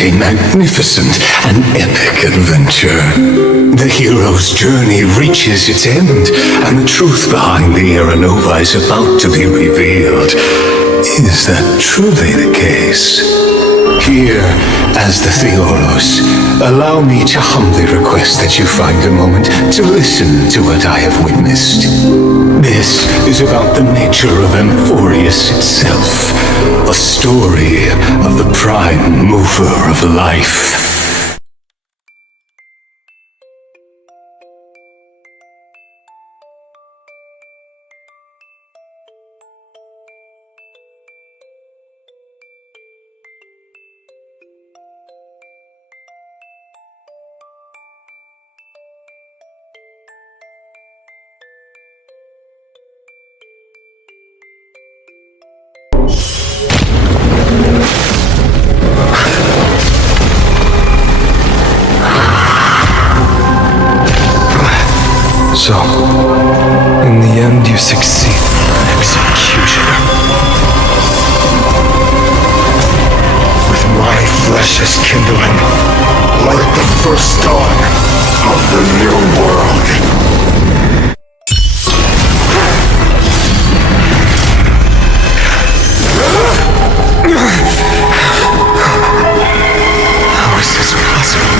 a magnificent and epic adventure. The hero's journey reaches its end, and the truth behind the Aeronova is about to be revealed. Is that truly the case? Here, as the Theoros, allow me to humbly request that you find a moment to listen to what I have witnessed. This is about the nature of Amphoreus itself, a story of the prime mover of life. So, in the end, you succeed. Executioner. With my flesh as kindling, like the first dawn of the new world. How is this possible?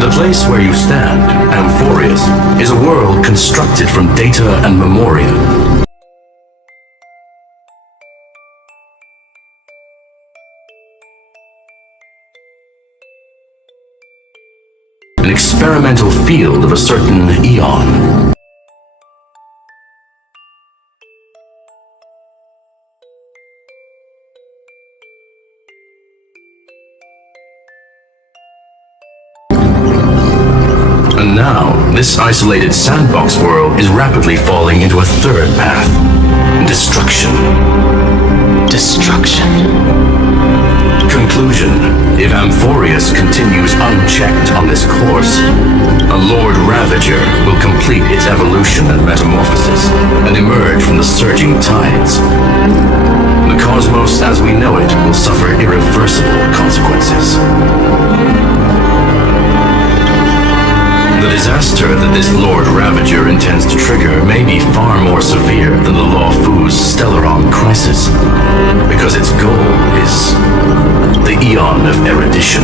The place where you stand, Amphoreus, is a world constructed from data and memoria. An experimental field of a certain eon. And now, this isolated sandbox world is rapidly falling into a third path. Destruction. Destruction. Conclusion. If Amphoreus continues unchecked on this course, a Lord Ravager will complete its evolution and metamorphosis and emerge from the surging tides. The cosmos as we know it will suffer irreversible consequences. The disaster that this Lord Ravager intends to trigger may be far more severe than the Lawfu's Stellaron crisis, because its goal is the Eon of Erudition.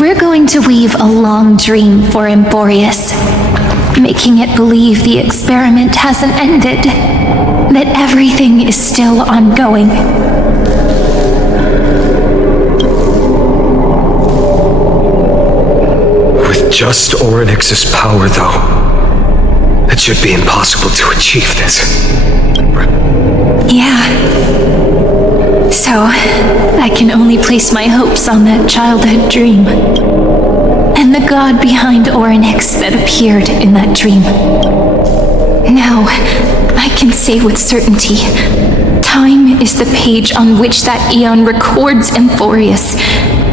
We're going to weave a long dream for Amphoreus, making it believe the experiment hasn't ended, that everything is still ongoing. With just Orynyx's power, though, it should be impossible to achieve this. Yeah. So, I can only place my hopes on that childhood dream. And than the god behind Orynyx that appeared in that dream. Now, I can say with certainty, time is the page on which that eon records Amphoreus.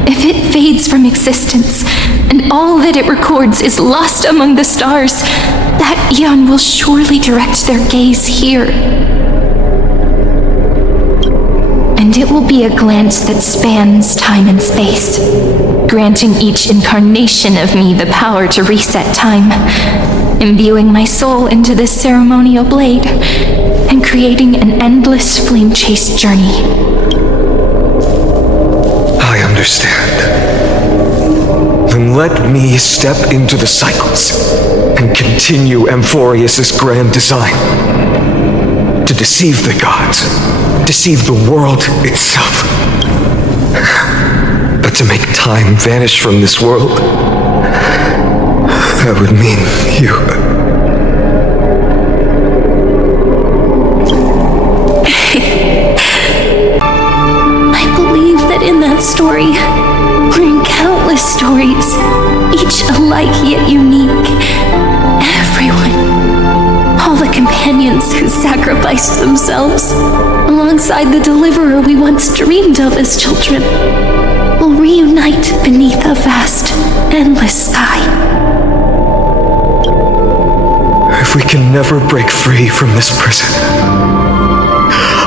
If it fades from existence, and all that it records is lost among the stars, that eon will surely direct their gaze here. And it will be a glance that spans time and space, granting each incarnation of me the power to reset time, imbuing my soul into this ceremonial blade, and creating an endless flame-chased journey. I understand. Then let me step into the cycles and continue Amphoreus' grand design. To deceive the gods, deceive the world itself. But to make time vanish from this world, that would mean you. I believe that in that story, or in countless stories, each alike yet unique, everyone, all the companions who sacrificed themselves, alongside the deliverer we once dreamed of as children, will reunite beneath a vast, endless sky. If we can never break free from this prison,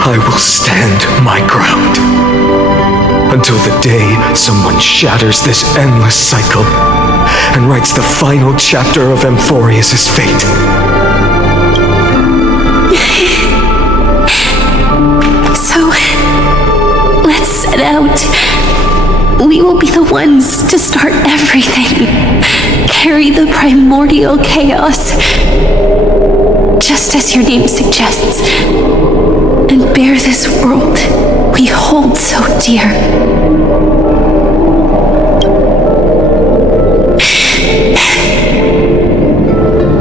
I will stand my ground until the day someone shatters this endless cycle and writes the final chapter of Amphoreus' fate. So, let's set out. We will be the ones to start everything. Carry the primordial chaos, just as your name suggests, and bear this world we hold so dear.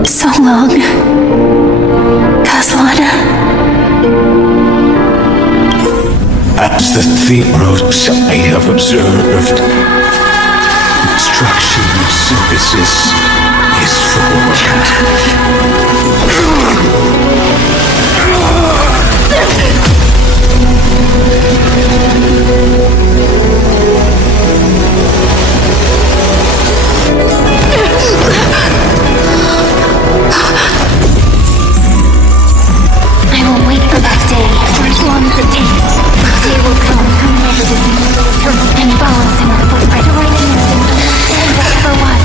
So long, Caslana. As the Theros I have observed, destruction of services is I will wait for that day, for as long as it takes. The day will come whenever this evil will turn and follows in our footprint to right and understand whatever was.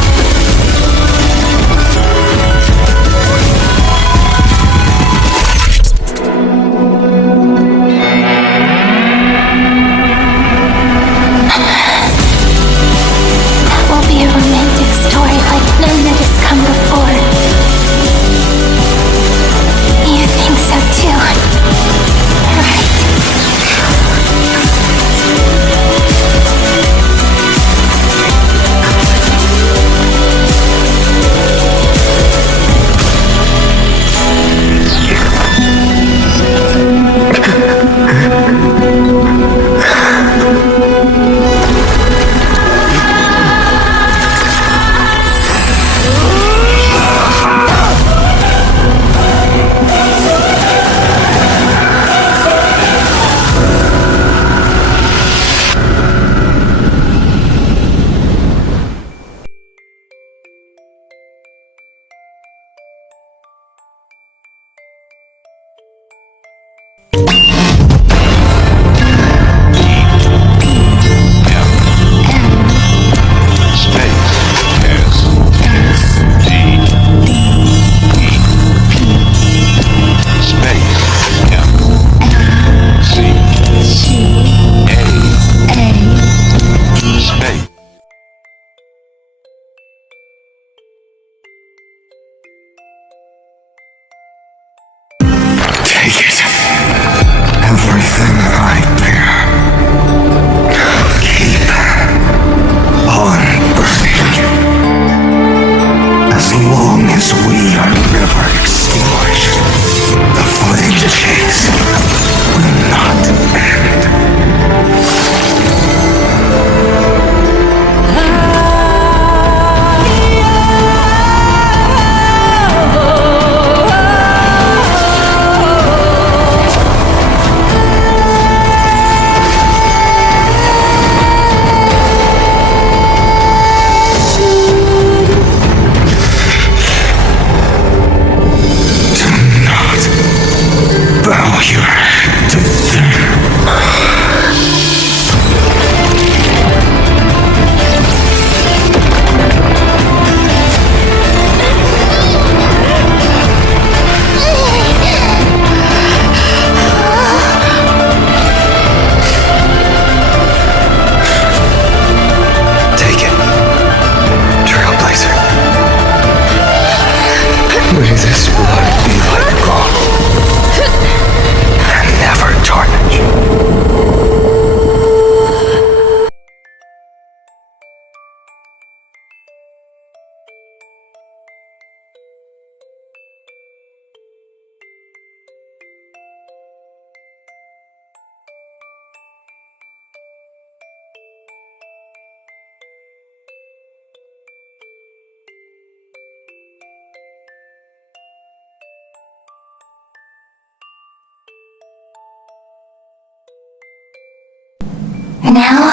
Now,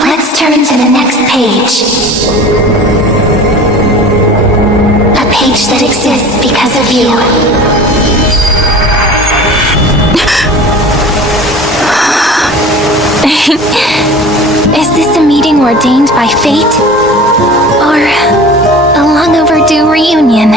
let's turn to the next page. A page that exists because of you. Is this a meeting ordained by fate? Or a long overdue reunion?